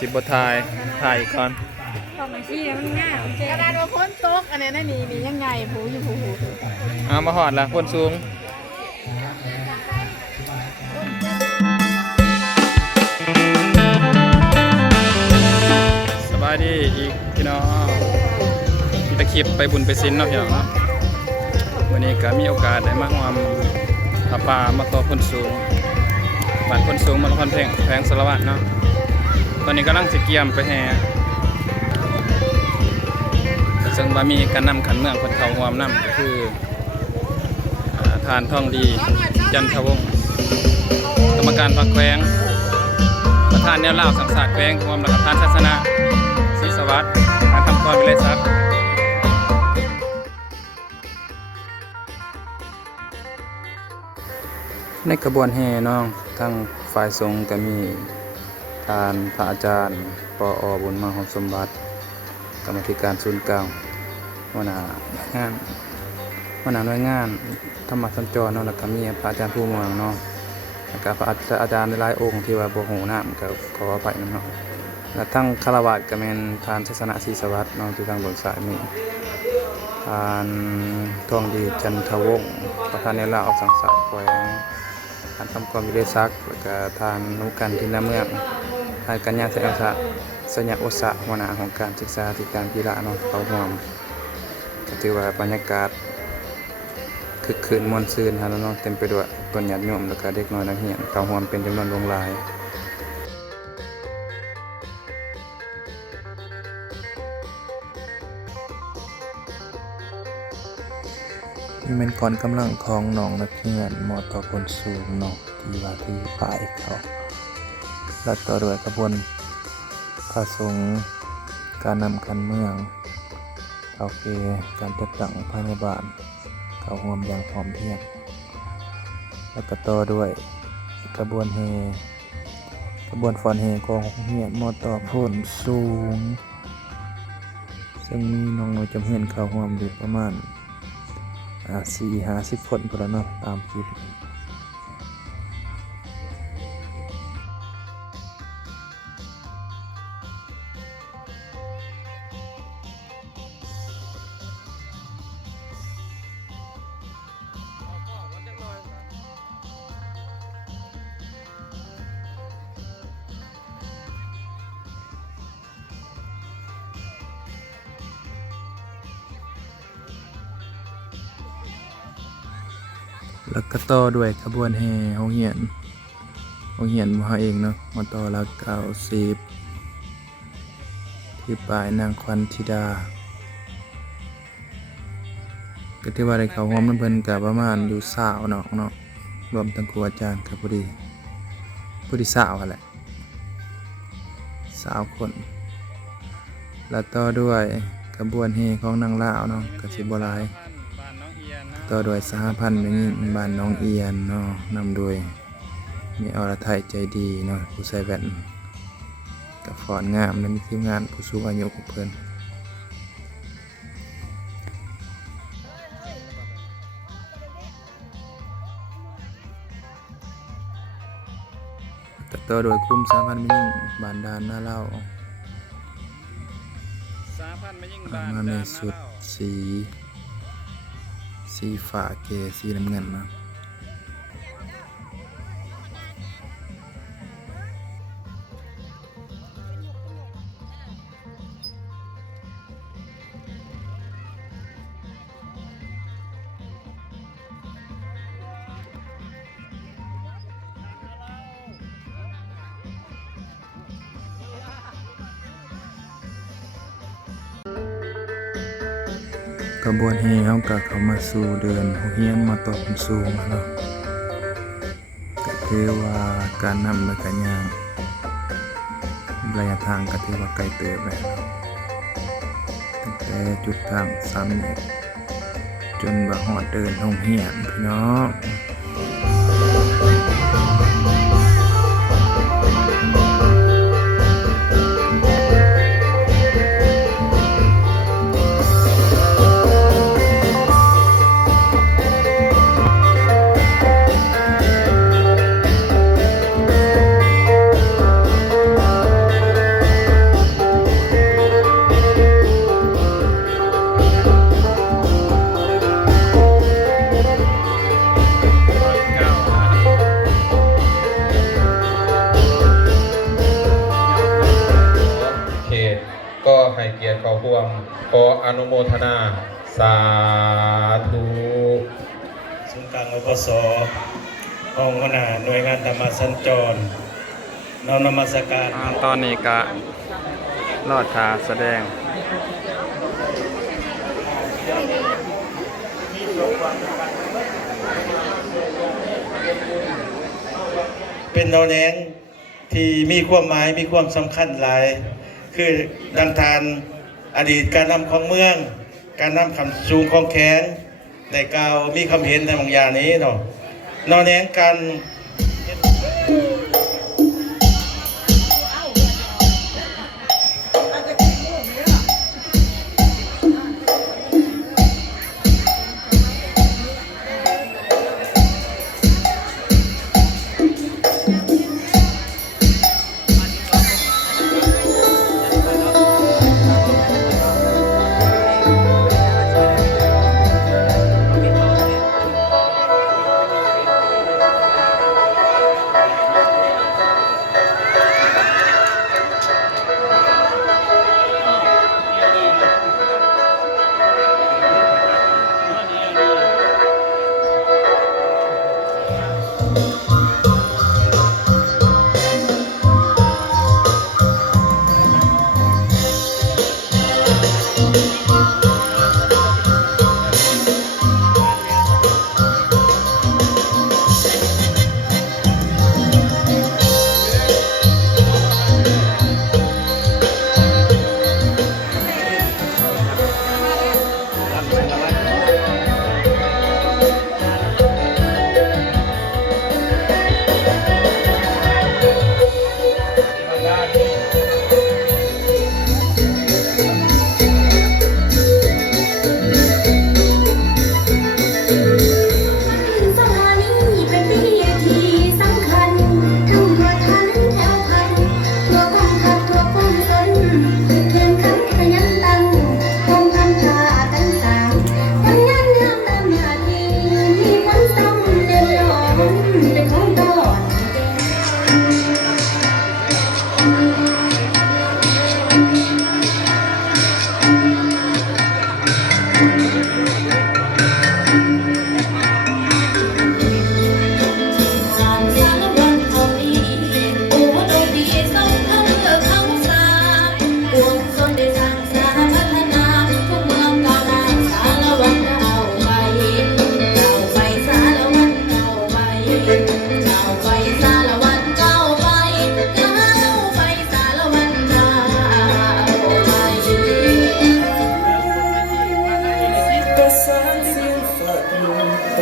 สิบบถ่ายอีกก่อนของอาชีพมันง่ายกระดาษว่าพ้นตกอันนี้นี่ยังไงผูอยู่ผูมาหอดละคนสูงสบายดีอีกพี่น้องมีตะคลิปไปบุญไปศิลเนาะพี่น้องเนาะวันนี้ก็มีโอกาสได้มาร่วมพาป่ามาต่อคนสูงบ้านคนสูงมาละครเพลงแพงสารวัตรเนาะตอนนี้กำลังสิเกียมไปแห่ซึ่งบามีการนำขันเมืองคนเขาหวมน้ำก็คือทานท่องดีจันทวงศ์กรรมการพรรคแขวงประธานแนวเล่าสังสารแขวงรวมประธานศาสนาศรีสวัสดิ์การทำกรวิเลศักดิ์ในกระบวนแห่น้องทั้งฝ่ายสงฆ์ก็มีทานพระอาจารย์ปอบุญมาหอมสมบัติกรรมธิการศูนย์กลางหัวหน้าหน่วยงานธรรมสัญจรเนาะแล้วก็มีพระอาจารย์ผู้เมืองเนาะแล้วก็พระอาจารย์หลายองค์ที่ว่าบ่ฮู้นามก็ขออภัยนำเนาะแล้วทั้งคฤหัสถ์ก็แม่นทานศาสนาศรีสวัสดิ์เนาะที่ทางบนสายมีทานทองดีจันทวงศ์ประธานในลาวสังสารแขวงทานคำกรวิเลศักดิ์แล้วก็ทานนุกันทินเมืองทานกัญญาเสนาสัญญาโอสะหัวหน้าของการศึกษาธิการกีฬาเนาะเขาร่วมก็ถือว่าบรรยากาศคึกคืนม่วนซื่นฮะเนาะเต็มไปด้วยต้นหญ้าโยมแล้วก็เด็กน้อยนักเรียนเขาร่วมเป็นจำนวนวงหลายนี่เป็นก่อนกำลังของน้องนักเรียนม.ต.คนสูงเนาะที่ว่าที่ฝ่ายเขาแล้วต่อด้วยกระบวนพระสงฆ์การนำขันเมืองเขาเกการจัดตั้งภายในบ้านเขาร่วมอย่างพร้อมเพรียงแล้วก็ต่อด้วยกระบวนฟ้อนแห่ของโรงเรียนม.ต.พ้นสูงซึ่งมีน้องน้อยจำเฮียนเขาร่วมอยู่ประมาณ40-50 คนพอแล้วเนาะตามคลิปแล้วก็ต่อด้วยขบวนแห่โรงเรียนมาเองเนาะมาต่อแล้ว90ที่ปลายนางควันธิดาก็ที่ว่าได้เขาร่วมน้ำเพิ่นก็ประมาณอยู่20เนาะรวมทั้งครูอาจารย์ก็พอดี20แหละ20คนแล้วต่อด้วยขบวนแห่ของนางลาวเนาะก็สิบ่หลายต่อโดยสหพันธ์บ้านน้องเอียนเนาะนำโดยมีอรไทยใจดีเนาะผู้ใส่แว่นกับฟอนงามและมีทีมงานผู้สูงอายุของเพิ่นต่อโดยกลุ่มสหพันธ์แม่ยิ่งบ้านดานหน้าเล่ามาในสุดสีฟ้าเกสีน้ำเงินนะกระบวนแห่เขาก็เข้ามาสู่เดือนโรงเรียนม.ต.คนสูงเนาะก็ถือว่าการนำและการย่างระยะทางก็ถือว่าไกลเติบแล้วตั้งแต่จุดทาง3 เมตรจนว่าฮอดเดินโรงเรียนพี่น้อง ให้เกียรติเขาร่วมขออนุโมทนาสาธุ ศูนย์กลางอปสห้องหัวหน้าหน่วยงานธรรมสัญจรน้อมนมัสการ ตอนนี้ก็รอดขาแสดง เป็นแนวแนงที่มีความหมายมีความสำคัญหลาย คือดังทานอดีตการนำของเมือง การนำคำสูงของแขนแต่กล่าวมีคำเห็นในบางอย่างนี้เนาะแนวแนงการ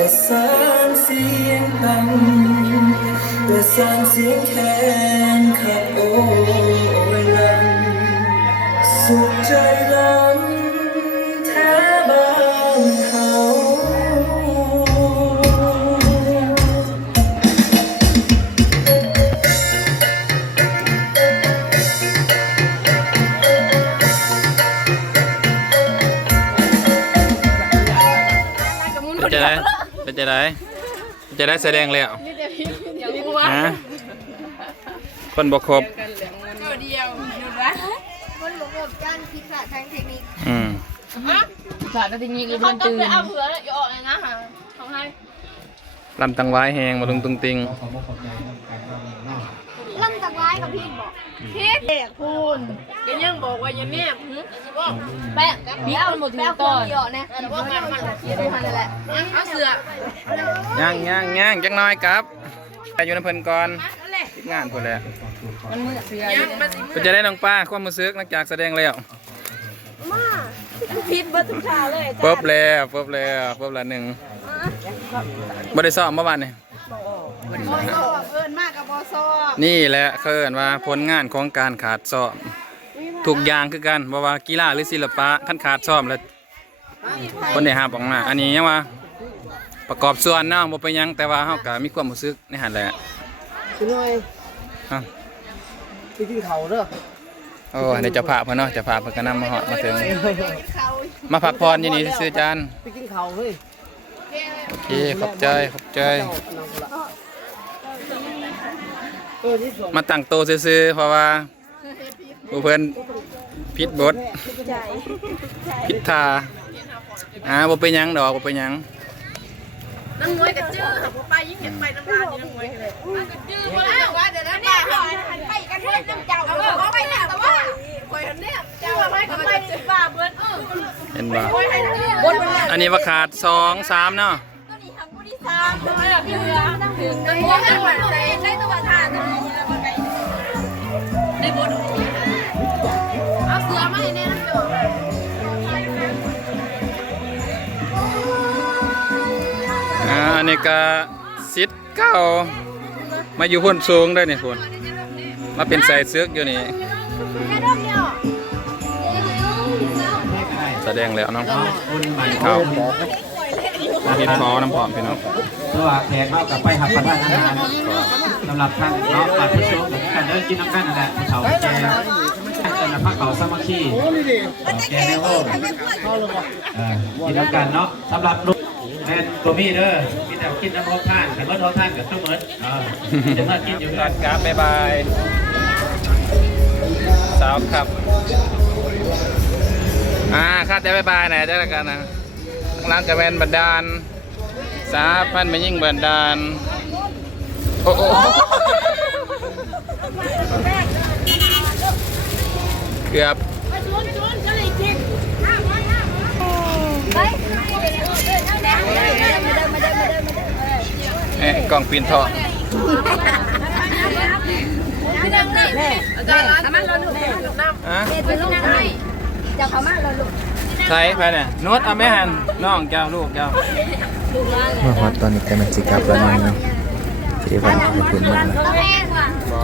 ประสานเสียงดังประสานเสียงแคนขับโอ้ยลังสุขใจล้ำแท้บ้านเขา เป็นจะได้เป็นจะได้จะได้แสดงแล้วฮะคนบกครบ เดียวอยู่นะ มันหลงกับการคิดศาสตร์ทางเทคนิค ศาสตร์เทคนิคหรือมันตื่นเขาต้องไปเอาเผื่อแล้วอย่าออกเลยนะฮะทำให้ ลำตังไว้แหงมาลงตุงติง ล่ำตะไว้กับพี่บอก พี่แตกพูนก็ยังบอกว่าอย่างนี้แป้งพี่เอาหมดทีก่อน เยอะนะแต่ว่ามันเขียนด้วยพันนั่นแหละ เอาเสืย่างจักหน้อยครับแต่อยู่ในเพิ่นก่อนทีมงานเพิ่นแหละ มันมือเสือยังมัน เป็นจะได้น้องป้าความรู้สึกหลังจากแสดงแล้ว พิษเบิร์ทุกข่าวเลย ปุ๊บละหนึ่งบ่ได้ซ้อมเมื่อวานนี่ บอสอบเอิญมากกับบอสอบ นี่แหละเขาเอิ้นว่าผลงานของการขาดซ้อมทุกอย่างคือกันบ่ว่ากีฬาหรือศิลปะคันขาดซ้อมแล้วคนได้หาบออกมาอันนี้ยังว่าประกอบส่วนเนาะบ่เป็นหยังแต่ว่าเฮาก็มีความรู้สึกในหั่นแหละ คุณหน่อย ฮะ ไปกินเขาเด้อ โอ้เดี๋ยวจะพาเพิ่นเนาะจะพาเพิ่นก็นำมาฮอดมาถึง เขา มาพักผ่อนอยู่นี่ซื่อๆจาน ไปกินเขาเฮ้ย โอเคขอบใจนี่สอง มาตั้งโตะซื่อๆเพราะว่าผู้เพิ่น ผิดบทผิดทาบ่เป็นหยังดอกบ่เป็นหยัง น้ำมวยกับจื้อค่ะพ่อป้ายิ่งเห็นไปน้ำลายนี่น้ำมวยเลยกับจื้อมาแล้วว่าเดี๋ยวนั้นไปกันด้วยน้ำเจ้าเอาไปแล้วแต่ว่าคอยเนี่ยเจ้าไปกับไปบ้าเบิ้ล เห็นบ่อันนี้ว่าขาด2 3เนาะ พี่เรือถึงกันว่าให้หวานใจได้ตัวทานได้บดเอาเสือมาให้แน่น้ำโจ อันนี้ก็สิทธิ์เก่ามาอยู่พุ่นสูงได้นี่พุ่นมาเป็นใส่เสื้ออยู่นี่แสดงแล้วน้องเขาเห็นคอน้ำผอมพี่น้อง ตัวแขกเข้ากับไปหับประทานอาหารสำหรับท่านเนาะมาผู้ชมกับการเดินกินน้ำกันนั่นแหละเขาแกเป็นพักเขาสามัคคีแกในห้องกินน้ำกันเนาะสำหรับลูกแม่ตัวมีเด้อมีแต่กินน้ำร้อนท่านแต่ร้อนท่านกับตู้เหมือนจะมากินอยู่ ก่ กั อน นกราฟบ๊ายบายสาวครับคาดแต่บ๊ายบายหน่อยเจ้าละกันนะข้างล่างกระแวนบันดาลสาพันไม่ยิ่งบันดาลโอ้โหเกือบกล่องปีนทอง พี่นั่งนี่อาจารย์ร้านมันเราดูน้ำไปลงให้จะเขามาเราดู ใช่ไปเนี่ยนวดเอาไม่หันน้องเจ้าลูกเจ้าเมื่อตอนนี้กำลังจะกลับแล้วน้องที่วันที่คุณมา แม่ว่ะ บอ